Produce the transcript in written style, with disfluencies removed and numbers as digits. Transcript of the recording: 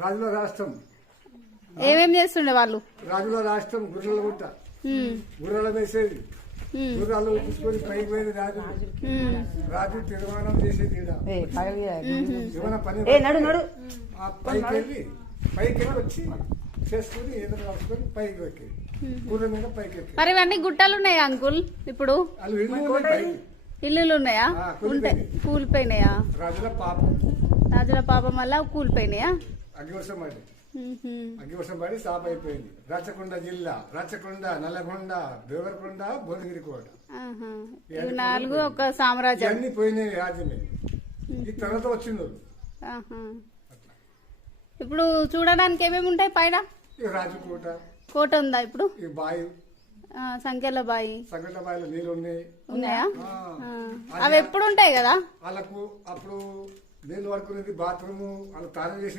రాజుల రాష్ట్రం ఏమేం చేస్తుండే వాళ్ళు? రాజుల రాష్ట్రం గుర్రాల గుట్ట, గుర్రాల వేసేది, గుర్రాలు తీసుకొని పైకి పోయేది రాజు. రాజు తీర్మానం చేసేది ఈడ. ఏమైనా పని ఆ పైకి వెళ్ళి వచ్చి చేసుకుని ఏదో రాసుకొని పైకి ఎక్కేది, గుర్రం మీద పైకి ఎక్కేది. మరి ఇవన్నీ గుట్టలు ఉన్నాయా అంకుల్? ఇప్పుడు వాళ్ళు ఇల్లు ఇల్లులు ఉన్నాయా? ఉంటాయి. కూలిపోయినాయా? రాజుల పాపం, రాజుల పాపం వల్ల కూలిపోయినాయా? అగ్గివర్షం పడి అగ్గివర్షం పడి సాప్ అయిపోయింది. రాచకొండ జిల్లా, రాచకొండ, నల్లగొండ, దేవరకొండ, భువనగిరి కోట, ఇవి 4 ఒక సామ్రాజ్యం. అన్ని పోయినాయి రాజ్యమే. ఈ తర్వాత వచ్చింది ఇప్పుడు చూడడానికి ఏమేమి ఉంటాయి పైన? రాజకోట, కోట ఉందా ఇప్పుడు? ఈ బాయి, సంఖ్యల బాయి, సంగట్ల బాయిలో నీళ్ళు ఉన్నాయా? అవి ఎప్పుడు ఉంటాయి కదా వాళ్ళకు. అప్పుడు నీళ్ళు పడుకునేది బాత్రూమ్, వాళ్ళు తానం చేసేది